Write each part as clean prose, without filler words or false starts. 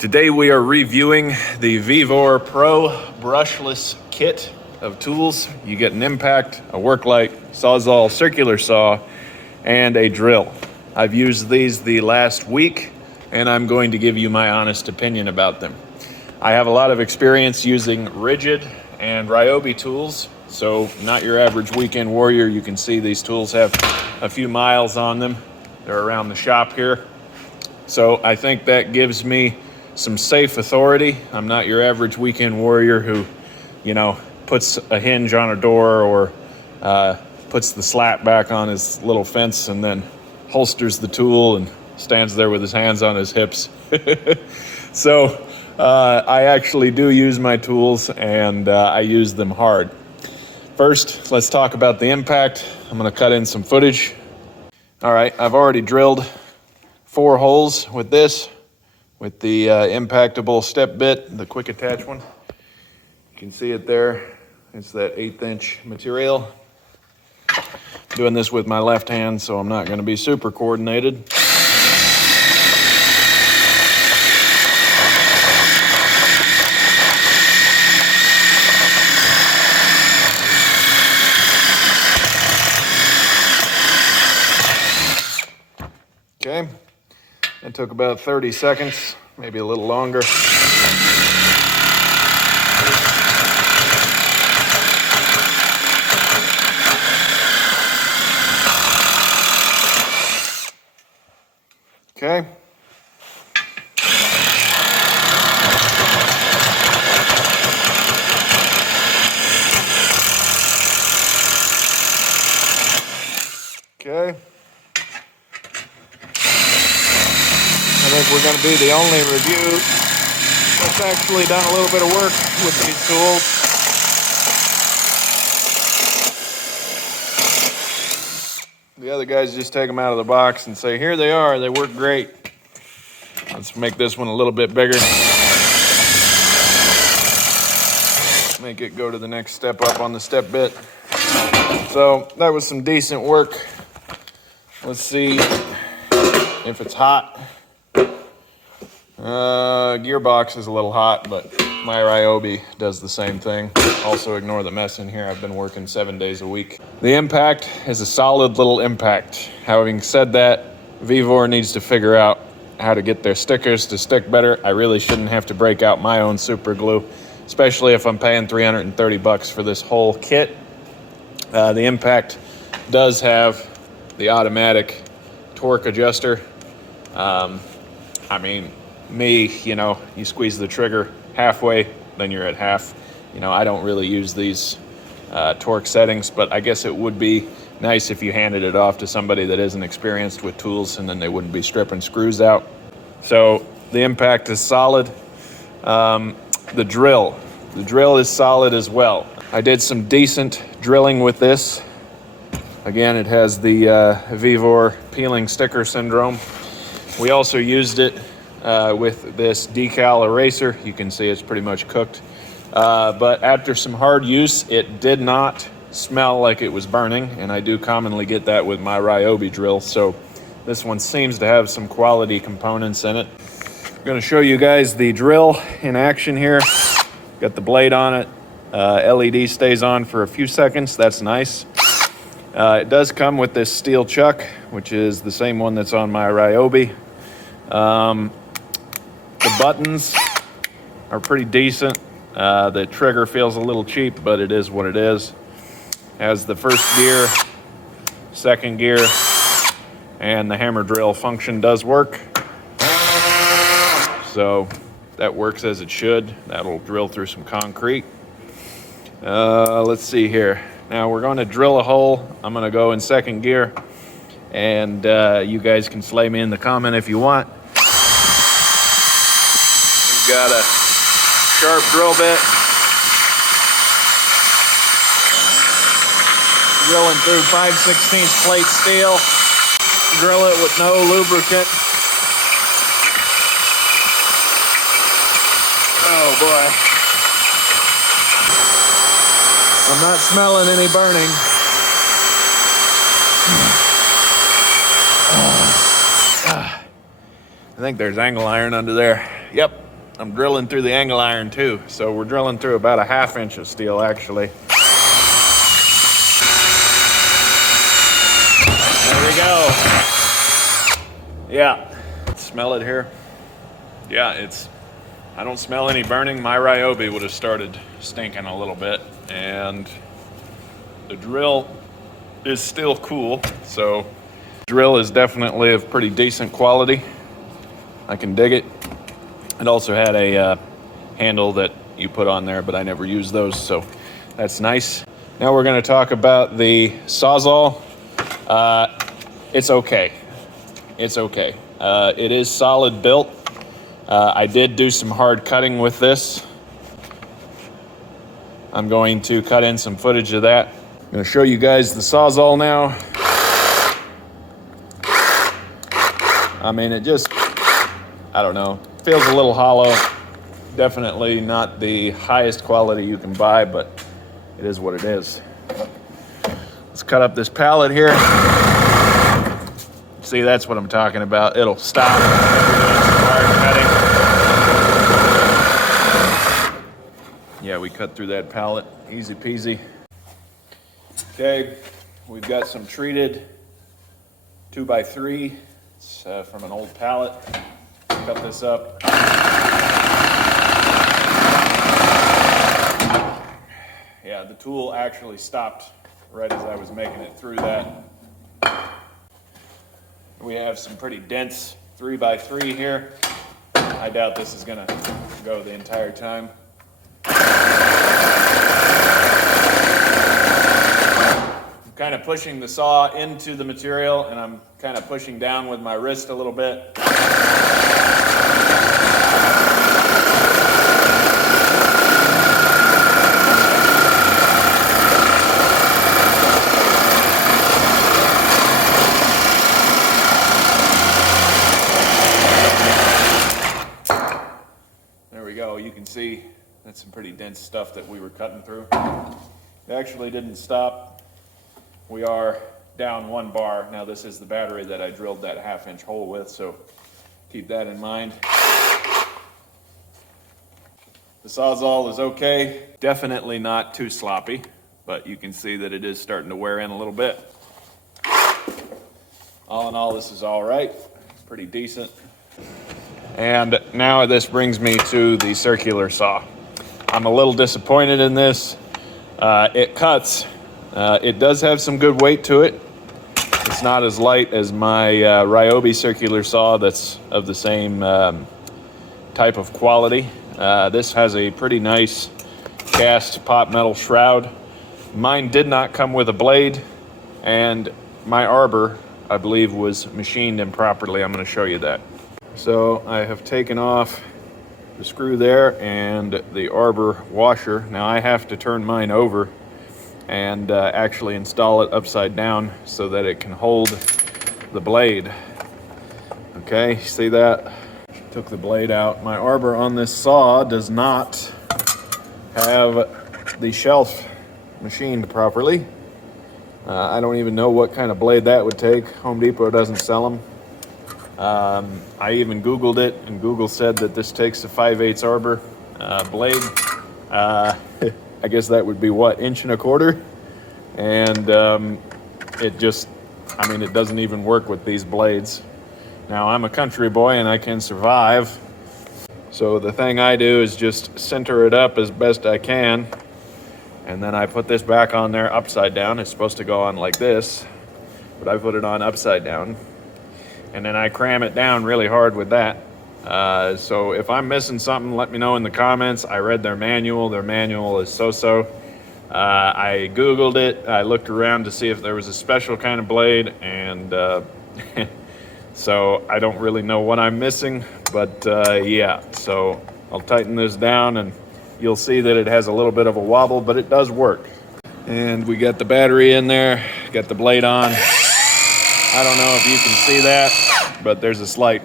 Today we are reviewing the Vevor Pro Brushless Kit of tools. You get an impact, a work light, Sawzall circular saw, and a drill. I've used these the last week, and I'm going to give you my honest opinion about them. I have a lot of experience using rigid and Ryobi tools, so not your average weekend warrior. You can see these tools have a few miles on them. They're around the shop here. So I think that gives me some safe authority. I'm not your average weekend warrior who, puts a hinge on a door or puts the slat back on his little fence and then holsters the tool and stands there with his hands on his hips. So I actually do use my tools, and I use them hard. First, let's talk about the impact. I'm going to cut in some footage. All right, I've already drilled 4 holes with this, with the impactable step bit, the quick attach one. You can see it there. It's that 1/8 inch material. I'm doing this with my left hand, so I'm not going to be super coordinated. Okay. It took about 30 seconds, maybe a little longer. Okay. Okay. I think we're going to be the only review that's actually done a little bit of work with these tools. The other guys just take them out of the box and say, here they are, they work great. Let's make this one a little bit bigger. Make it go to the next step up on the step bit. So that was some decent work. Let's see if it's hot. Gearbox is a little hot, but my Ryobi does the same thing. Also ignore the mess in here. I've been working 7 days a week. The impact is a solid little impact. Having said that, Vevor needs to figure out how to get their stickers to stick better. I really shouldn't have to break out my own super glue, especially if I'm paying $330 for this whole kit. The impact does have the automatic torque adjuster. You squeeze the trigger halfway, then you're at half. I don't really use these torque settings, but I guess it would be nice if you handed it off to somebody that isn't experienced with tools, and then they wouldn't be stripping screws out. So the impact is solid. The drill is solid as well. I did some decent drilling with this. Again, it has the Vevor peeling sticker syndrome. We also used it with this decal eraser. You can see it's pretty much cooked. But after some hard use, it did not smell like it was burning, and I do commonly get that with my Ryobi drill. So this one seems to have some quality components in it. I'm going to show you guys the drill in action here. Got the blade on it. LED stays on for a few seconds. That's nice. It does come with this steel chuck, which is the same one that's on my Ryobi. The buttons are pretty decent. The trigger feels a little cheap, but it is what it is. Has the first gear, second gear, and the hammer drill function does work. So that works as it should. That'll drill through some concrete. Let's see here. Now we're going to drill a hole. I'm going to go in second gear, and you guys can slay me in the comment if you want. We've got a sharp drill bit. Drilling through 5/16 plate steel. Drill it with no lubricant. Oh boy. I'm not smelling any burning. I think there's angle iron under there. Yep, I'm drilling through the angle iron too. So we're drilling through about a 1/2 inch of steel actually. There we go. Yeah, smell it here. Yeah, I don't smell any burning. My Ryobi would have started stinking a little bit, and the drill is still cool. So drill is definitely of pretty decent quality. I can dig it. It also had a handle that you put on there, but I never used those, so that's nice. Now we're going to talk about the Sawzall. It's okay. It's okay. It is solid built. I did do some hard cutting with this. I'm going to cut in some footage of that. I'm going to show you guys the Sawzall now. I mean, it just, I don't know, feels a little hollow. Definitely not the highest quality you can buy, but it is what it is. Let's cut up this pallet here. See, that's what I'm talking about. It'll stop if you're doing some hard cutting. Yeah, we cut through that pallet, easy peasy. Okay, we've got some treated 2x3. It's from an old pallet. Cut this up. Yeah, the tool actually stopped right as I was making it through that. We have some pretty dense 3x3 here. I doubt this is gonna go the entire time. I'm kind of pushing the saw into the material, and I'm kind of pushing down with my wrist a little bit. You can see that's some pretty dense stuff that we were cutting through. It actually didn't stop. We are down 1 bar. Now this is the battery that I drilled that 1/2 inch hole with, so keep that in mind. The Sawzall is okay. Definitely not too sloppy, but you can see that it is starting to wear in a little bit. All in all, this is all right. Pretty decent. And now this brings me to the circular saw. I'm a little disappointed in this. It cuts. It does have some good weight to it. It's not as light as my Ryobi circular saw that's of the same type of quality. This has a pretty nice cast pot metal shroud. Mine did not come with a blade, and my arbor, I believe, was machined improperly. I'm going to show you that. So I have taken off the screw there and the arbor washer. Now I have to turn mine over and actually install it upside down so that it can hold the blade. Okay, see that? Took the blade out. My arbor on this saw does not have the shelf machined properly. I don't even know what kind of blade that would take. Home Depot doesn't sell them. I even Googled it, and Google said that this takes a 5/8 arbor blade. I guess that would be what, 1.25 inches? And it just, I mean, it doesn't even work with these blades. Now, I'm a country boy and I can survive. So the thing I do is just center it up as best I can. And then I put this back on there upside down. It's supposed to go on like this, but I put it on upside down. And then I cram it down really hard with that. So if I'm missing something, let me know in the comments. I read their manual. Their manual is so-so. I Googled it. I looked around to see if there was a special kind of blade, and so I don't really know what I'm missing, but yeah. So I'll tighten this down, and you'll see that it has a little bit of a wobble, but it does work. And we got the battery in there, got the blade on. I don't know if you can see that, but there's a slight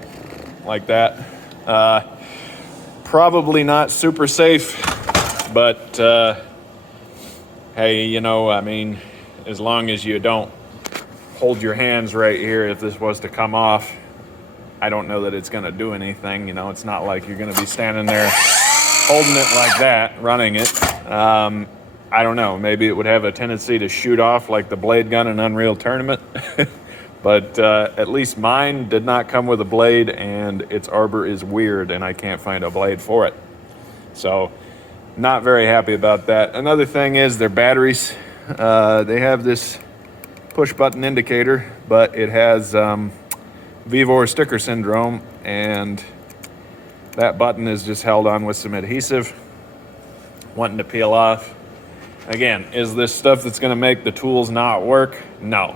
like that. Probably not super safe, but hey, you know, I mean, as long as you don't hold your hands right here if this was to come off, I don't know that it's going to do anything. You know, it's not like you're going to be standing there holding it like that, running it. I don't know. Maybe it would have a tendency to shoot off like the blade gun in Unreal Tournament. But at least mine did not come with a blade, and its arbor is weird, and I can't find a blade for it. So, not very happy about that. Another thing is their batteries. They have this push button indicator, but it has Vevor sticker syndrome, and that button is just held on with some adhesive, wanting to peel off. Again, is this stuff that's going to make the tools not work? No.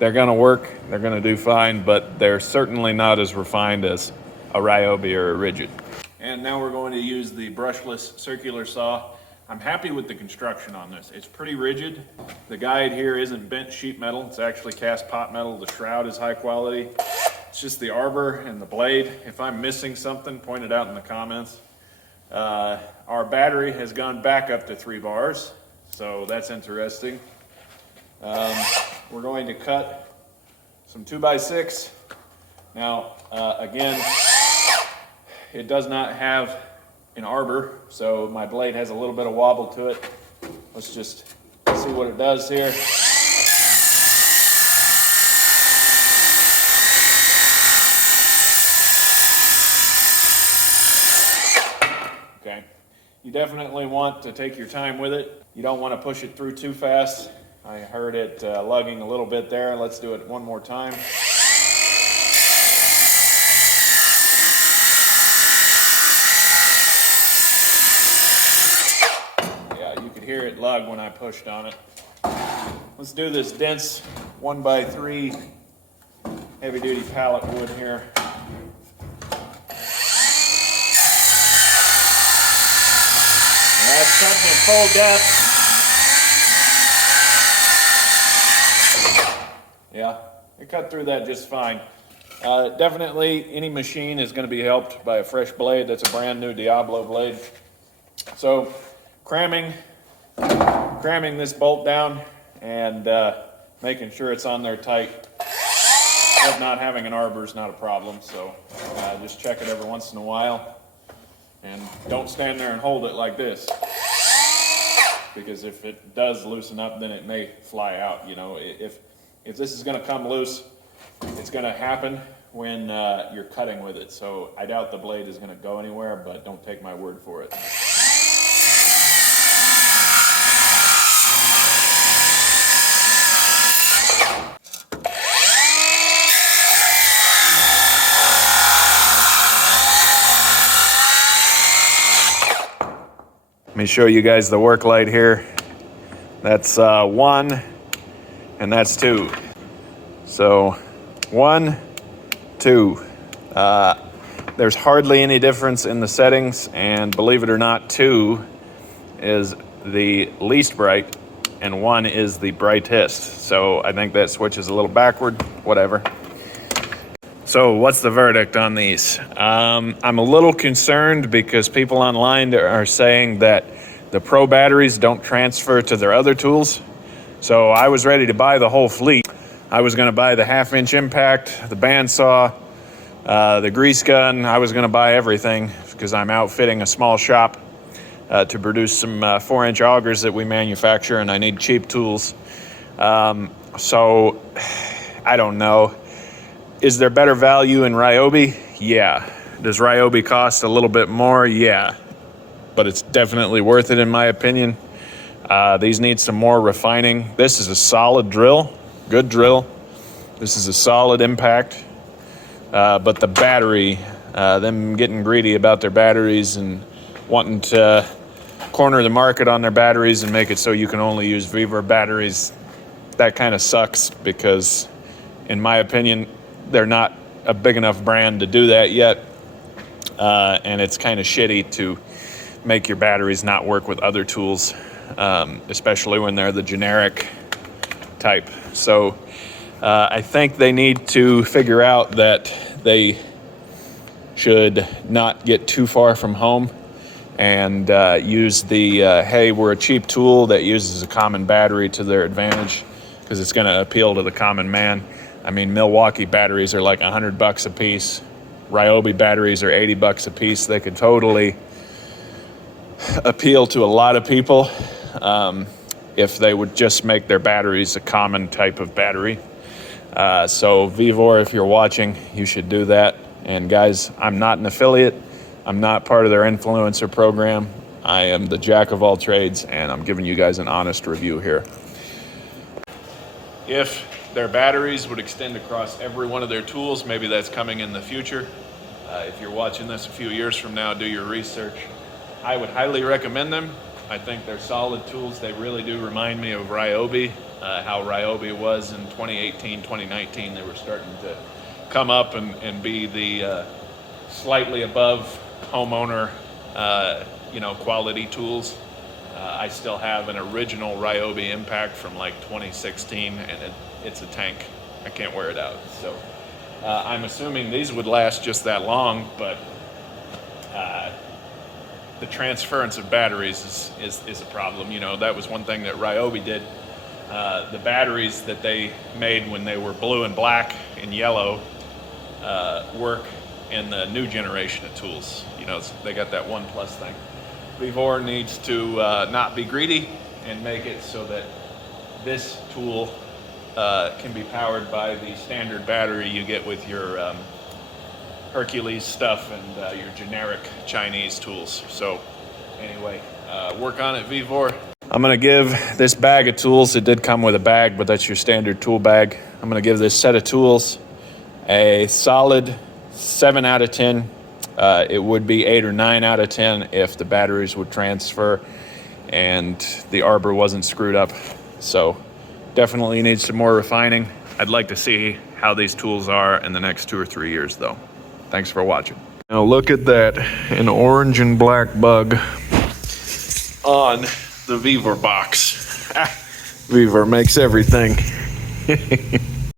They're going to work, they're going to do fine, but they're certainly not as refined as a Ryobi or a Rigid. And now we're going to use the brushless circular saw. I'm happy with the construction on this. It's pretty rigid. The guide here isn't bent sheet metal, it's actually cast pot metal. The shroud is high quality. It's just the arbor and the blade. If I'm missing something, point it out in the comments. Our battery has gone back up to 3 bars, so that's interesting. We're going to cut some 2x6. Now, again, it does not have an arbor, so my blade has a little bit of wobble to it. Let's just see what it does here. Okay, you definitely want to take your time with it. You don't want to push it through too fast. I heard it lugging a little bit there. Let's do it one more time. Yeah, you could hear it lug when I pushed on it. Let's do this dense 1x3 heavy duty pallet wood here. That's cutting in full depth. Yeah, it cut through that just fine. Definitely any machine is going to be helped by a fresh blade. That's a brand new Diablo blade. So cramming this bolt down and making sure it's on there tight. But not having an arbor is not a problem, so just check it every once in a while. And don't stand there and hold it like this, because if it does loosen up, then it may fly out. You know, if this is going to come loose, it's going to happen when you're cutting with it. So I doubt the blade is going to go anywhere, but don't take my word for it. Let me show you guys the work light here. That's 1 and that's 2. So 1, 2. There's hardly any difference in the settings, and believe it or not, 2 is the least bright and 1 is the brightest. So I think that switch is a little backward, whatever. So what's the verdict on these? I'm a little concerned because people online are saying that the Pro batteries don't transfer to their other tools. So I was ready to buy the whole fleet. I was going to buy the 1/2-inch impact, the bandsaw, the grease gun. I was going to buy everything because I'm outfitting a small shop to produce some 4-inch augers that we manufacture, and I need cheap tools. So I don't know. Is there better value in Ryobi? Yeah. Does Ryobi cost a little bit more? Yeah. But it's definitely worth it in my opinion. These need some more refining. This is a solid drill, good drill. This is a solid impact. But the battery, them getting greedy about their batteries and wanting to corner the market on their batteries and make it so you can only use Vevor batteries, that kind of sucks because, in my opinion, they're not a big enough brand to do that yet, and it's kind of shitty to make your batteries not work with other tools, especially when they're the generic type. So I think they need to figure out that they should not get too far from home and use the, hey, we're a cheap tool that uses a common battery to their advantage, because it's going to appeal to the common man. I mean, Milwaukee batteries are like $100 a piece. Ryobi batteries are 80 bucks a piece. They could totally appeal to a lot of people if they would just make their batteries a common type of battery. So Vevor, if you're watching, you should do that. And guys, I'm not an affiliate. I'm not part of their influencer program. I am the jack of all trades, and I'm giving you guys an honest review here. If their batteries would extend across every one of their tools, maybe that's coming in the future. If you're watching this a few years from now, do your research. I would highly recommend them. I think they're solid tools. They really do remind me of Ryobi, how Ryobi was in 2018, 2019. They were starting to come up and be the slightly above homeowner quality tools. I still have an original Ryobi Impact from like 2016, and it's a tank. I can't wear it out. So I'm assuming these would last just that long, but the transference of batteries is a problem. You know, that was one thing that Ryobi did. The batteries that they made when they were blue and black and yellow work in the new generation of tools. You know, they got that 1+ thing. Vevor needs to not be greedy and make it so that this tool can be powered by the standard battery you get with your Hercules stuff and your generic Chinese tools. So anyway, work on it, Vevor. I'm gonna give this bag of tools, it did come with a bag, but that's your standard tool bag. I'm gonna give this set of tools a solid 7 out of 10. It would be 8 or 9 out of 10 if the batteries would transfer and the arbor wasn't screwed up. So definitely needs some more refining. I'd like to see how these tools are in the next 2 or 3 years though. Thanks for watching. Now look at that, an orange and black bug on the Vevor box. Vevor makes everything.